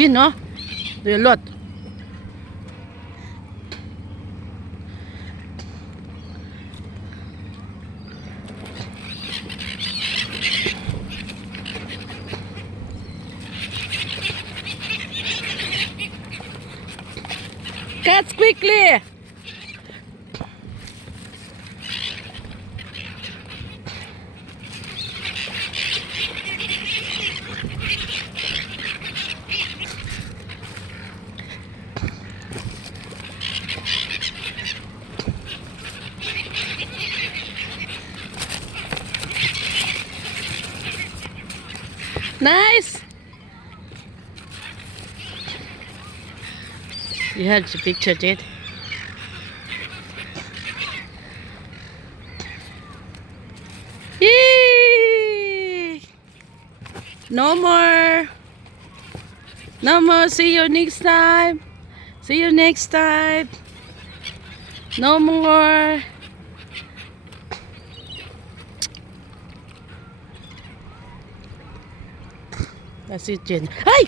Jin, no? Do a lot. Catch quickly. Nice. You have the picture, Jade. Yay! No more. No more. See you next time. See you next time. No more. That's it, Jen. Hey!